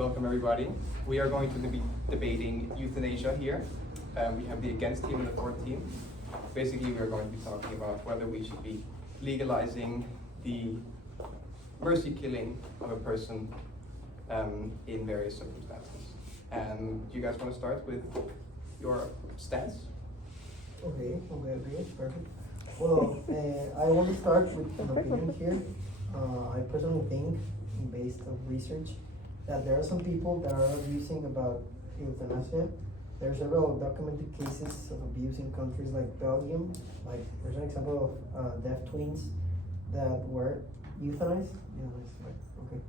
welcome everybody. We are going to be debating euthanasia here. We have the against team and the for team. Basically, we are going to be talking about whether we should be legalizing the mercy killing of a person in various circumstances. And do you guys want to start with your stance? Okay, perfect. Well, I want to start with an opinion here. I personally think, based on research, that there are some people that are abusing about euthanasia. There are several documented cases of abuse in countries like Belgium. Like, there's an example of deaf twins that were euthanized. Right? Okay.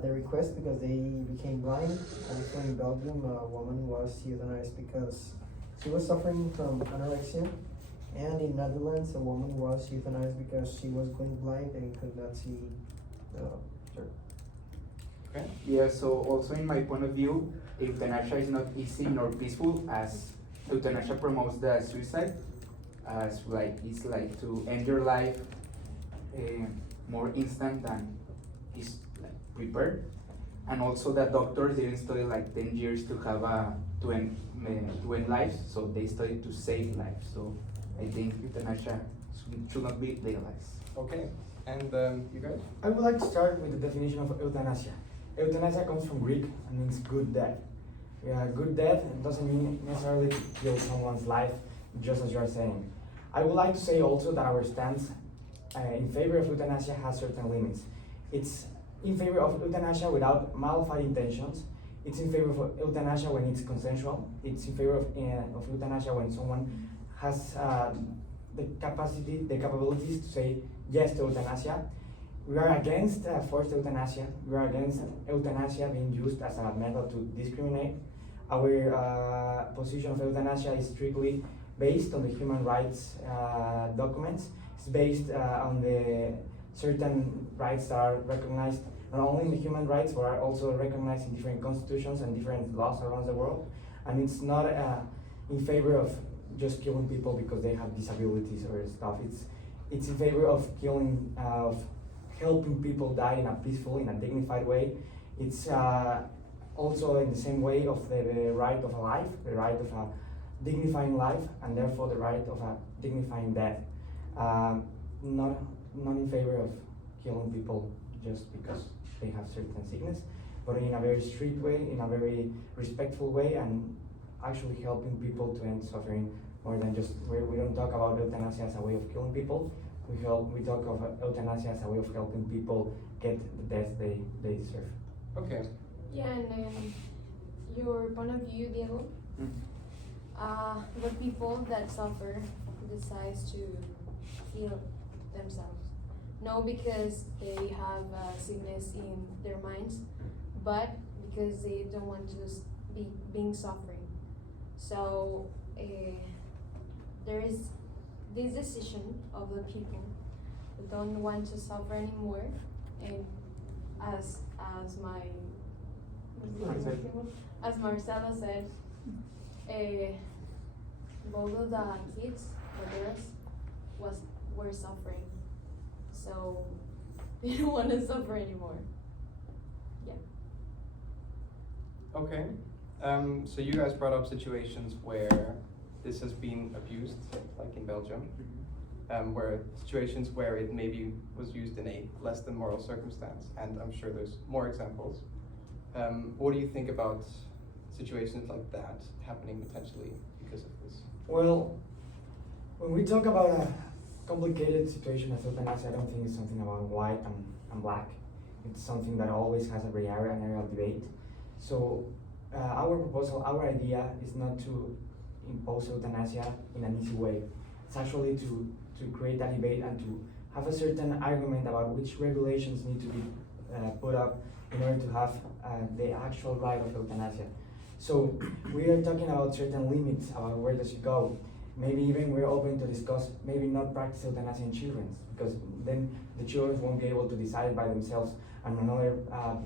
The request because they became blind. Also in Belgium, a woman was euthanized because she was suffering from anorexia. And in Netherlands, a woman was euthanized because she was going blind and could not see the dirt. Okay. Yeah, so also in my point of view, euthanasia is not easy nor peaceful, as euthanasia promotes the suicide, as it's like to end your life more instant than is prepared. And also the doctors didn't study like 10 years to have to end lives, so they studied to save lives. So I think euthanasia should not be legalized. Okay. And you guys? I would like to start with the definition of euthanasia. Euthanasia comes from Greek and means good death. Yeah, good death doesn't mean necessarily to kill someone's life, just as you are saying. I would like to say also that our stance in favor of euthanasia has certain limits. It's in favor of euthanasia without malified intentions. It's in favor of euthanasia when it's consensual. It's in favor of euthanasia when someone has the capabilities to say yes to euthanasia. We are against forced euthanasia. We are against euthanasia being used as a method to discriminate. Our position of euthanasia is strictly based on the human rights documents. It's based on the certain rights that are recognized not only in the human rights, but are also recognized in different constitutions and different laws around the world. And it's not in favor of just killing people because they have disabilities or stuff. It's in favor of killing, of helping people die in a peaceful, in a dignified way. It's also in the same way of the right of a life, the right of a dignifying life, and therefore the right of a dignifying death. Not in favor of killing people just because they have certain sickness, but in a very strict way, in a very respectful way, and actually helping people to end suffering more than just, we don't talk about euthanasia as a way of killing people. We talk of euthanasia as a way of helping people get the death they deserve. Okay. Yeah, and then your point of view, Diego. The people that suffer decides to kill themselves. No, because they have sickness in their minds, but because they don't want to be being suffering. So there is this decision of the people who don't want to suffer anymore, and as Marcelo said, both of the kids, the girls, were suffering, so they don't want to suffer anymore. Yeah. Okay. So you guys brought up situations where this has been abused, like in Belgium, where situations where it maybe was used in a less than moral circumstance, and I'm sure there's more examples. What do you think about situations like that happening potentially because of this? Well, when we talk about a complicated situation as euthanasia, I don't think it's something about white and black. It's something that always has a gray area and area of debate. So our proposal, our idea is not to impose euthanasia in an easy way. It's actually to create a debate and to have a certain argument about which regulations need to be put up in order to have the actual right of euthanasia. So we are talking about certain limits about where does it go. Maybe even we're open to discuss maybe not practice euthanasia in children, because then the children won't be able to decide by themselves, and another a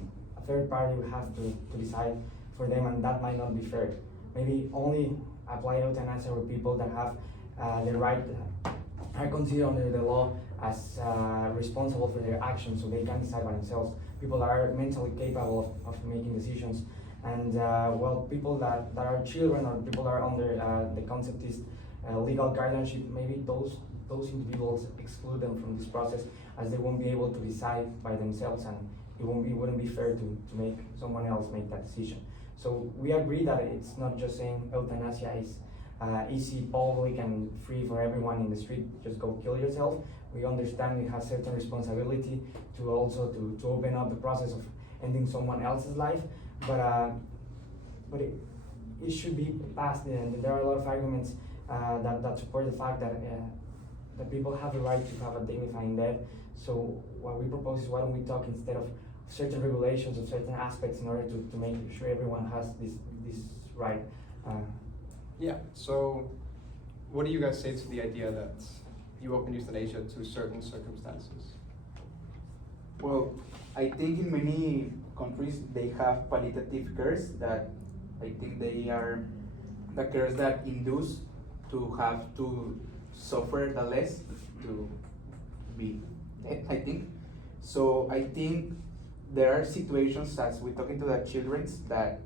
third party will have to decide for them, and that might not be fair. Maybe only apply euthanasia with people that have the right are considered under the law as responsible for their actions, so they can decide by themselves. People are mentally capable of making decisions, and well, people that are children or people that are under the concept is legal guardianship. Maybe those individuals exclude them from this process, as they won't be able to decide by themselves, and wouldn't be fair to make someone else make that decision. So we agree that it's not just saying euthanasia is easy, public, and free for everyone in the street, just go kill yourself. We understand it has certain responsibility to also to open up the process of ending someone else's life, but it should be passed, and there are a lot of arguments that support the fact that people have the right to have a dignified death. So what we propose is, why don't we talk instead of certain regulations of certain aspects in order to make sure everyone has this right. Yeah, so what do you guys say to the idea that you open euthanasia to certain circumstances? Well, I think in many countries they have palliative cares that I think they are the cares that induce to have to suffer the less to be dead, I think. So I think there are situations, as we're talking to the children, that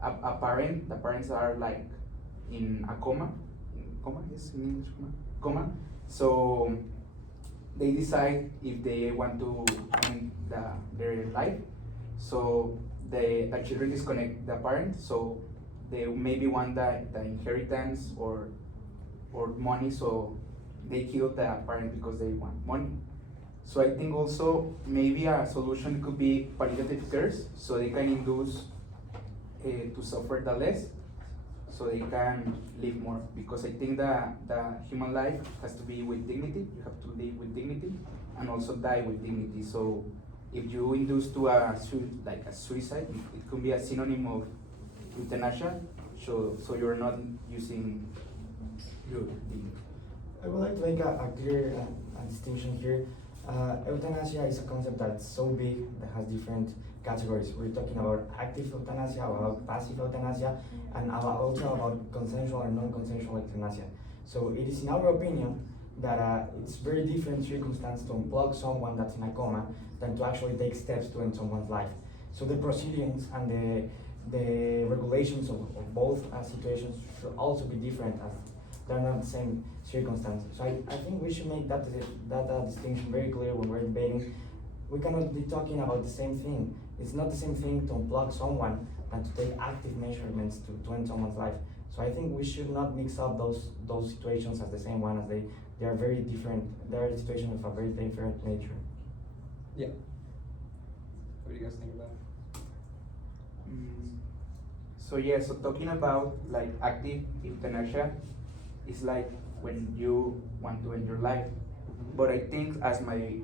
the parents are like in a coma, yes, in English, coma. So they decide if they want to end their life. So the children disconnect the parent, so they maybe want the inheritance or money, so they kill the parent because they want money. So I think also maybe a solution could be palliative cares, so they can induce to suffer the less, so they can live more. Because I think the human life has to be with dignity. You have to live with dignity and also die with dignity. So if you induce to a suicide, it could be a synonym of euthanasia. So you're not using your dignity. I would like to make a clear distinction here. Euthanasia is a concept that's so big that has different categories. We're talking about active euthanasia, about passive euthanasia, and also about consensual and non-consensual euthanasia. So it is in our opinion that it's very different circumstance to unplug someone that's in a coma than to actually take steps to end someone's life. So the proceedings and the regulations of both situations should also be different, as they're not the same circumstances. So I think we should make that distinction very clear when we're debating. We cannot be talking about the same thing. It's not the same thing to unplug someone than to take active measurements to end someone's life. So I think we should not mix up those situations as the same one, as they are very different. They are situations of a very different nature. Yeah. What do you guys think about it? So yeah, so talking about like active euthanasia is like when you want to end your life. But I think, as my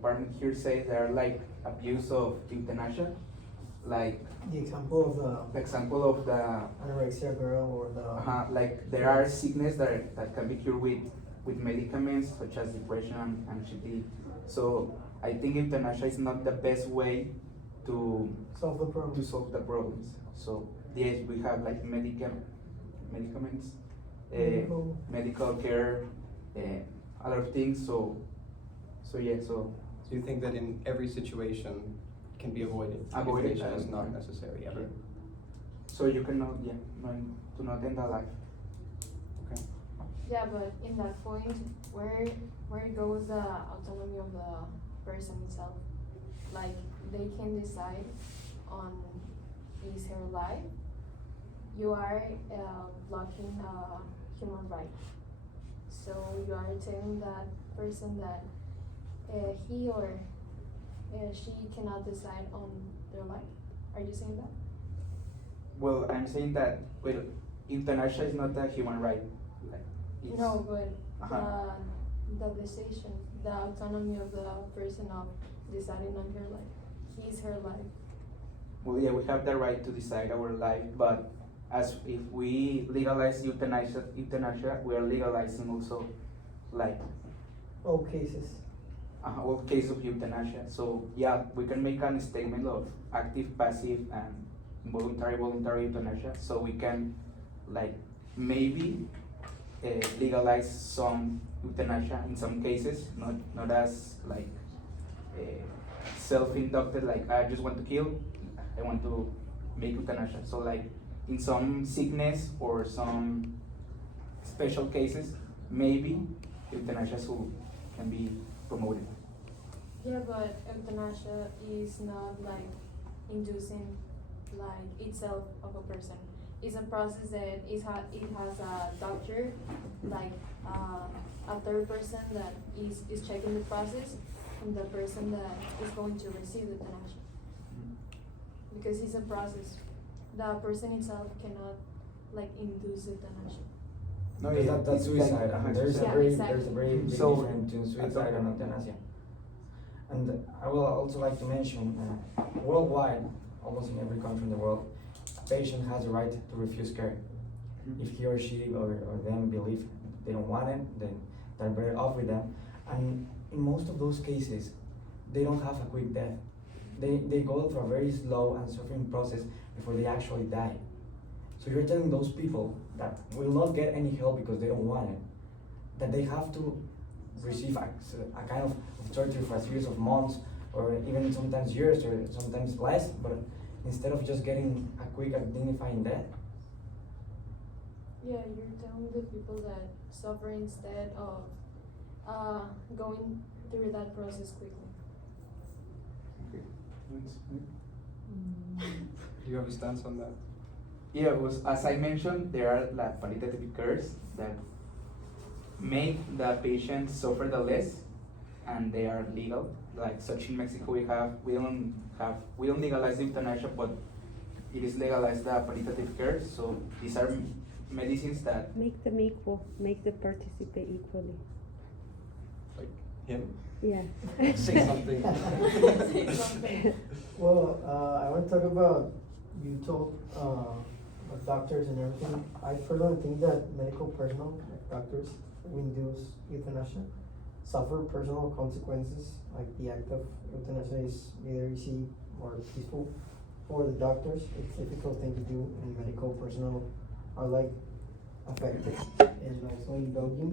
partner here says, there are like abuse of euthanasia, like The example of the anorexia girl or the like there are sickness that can be cured with medicaments such as depression and anxiety. So I think euthanasia is not the best way to solve the problem. solve the problems. So yes, we have like medicaments, medical care, a lot of things. So yeah, so So you think that in every situation can be avoided? Avoided, Euthanasia is not necessary ever. so you cannot to not end a life. Okay. Yeah, but in that point, where goes the autonomy of the person itself? Like, they can decide on his her life. You are blocking a human right. So you are telling that person that he or she cannot decide on their life. Are you saying that? Well, I'm saying that euthanasia is not a human right. Like, it's, No, but Uh-huh. the decision, the autonomy of the person of deciding on her life, his, her life. Well, yeah, we have the right to decide our life, but as if we legalize euthanasia, we are legalizing also like all cases. all case of euthanasia. So yeah, we can make a statement of active, passive, and voluntary euthanasia. So we can like maybe legalize some euthanasia in some cases, not as like self-inducted, like I just want to kill, I want to make euthanasia. So like in some sickness or some special cases, maybe euthanasia can be promoted. Yeah, but euthanasia is not like inducing like itself of a person. It's a process that it has a doctor, like a third person that is checking the process, and the person that is going to receive euthanasia. Because it's a process. The person itself cannot like induce euthanasia. No, Because yeah, that's suicide. There's a Yeah, very exactly. there's a very big So, difference between suicide and euthanasia. And I will also like to mention, worldwide, almost in every country in the world, a patient has the right to refuse care. If he or she or them believe they don't want it, then they're better off with them. And in most of those cases, they don't have a quick death. They go through a very slow and suffering process before they actually die. So you're telling those people that will not get any help because they don't want it, that they have to receive a kind of torture for a series of months or even sometimes years or sometimes less, but instead of just getting a quick and dignifying death. Yeah, you're telling the people that suffer instead of going through that process quickly. Okay. Do you have a stance on that? Yeah, as I mentioned, there are like palliative cares that make the patient suffer the less, and they are legal. Like such in Mexico, we don't legalize euthanasia, but it is legalized the palliative care. So these are medicines that Make them equal, make them participate equally. Like him? Yeah. Say something. Say something. Well, I want to talk about, you told of doctors and everything. I personally think that medical personnel, like doctors who induce euthanasia, suffer personal consequences. Like the act of euthanasia is neither easy or peaceful for the doctors. It's a difficult thing to do, and medical personnel are like affected. And also in Belgium,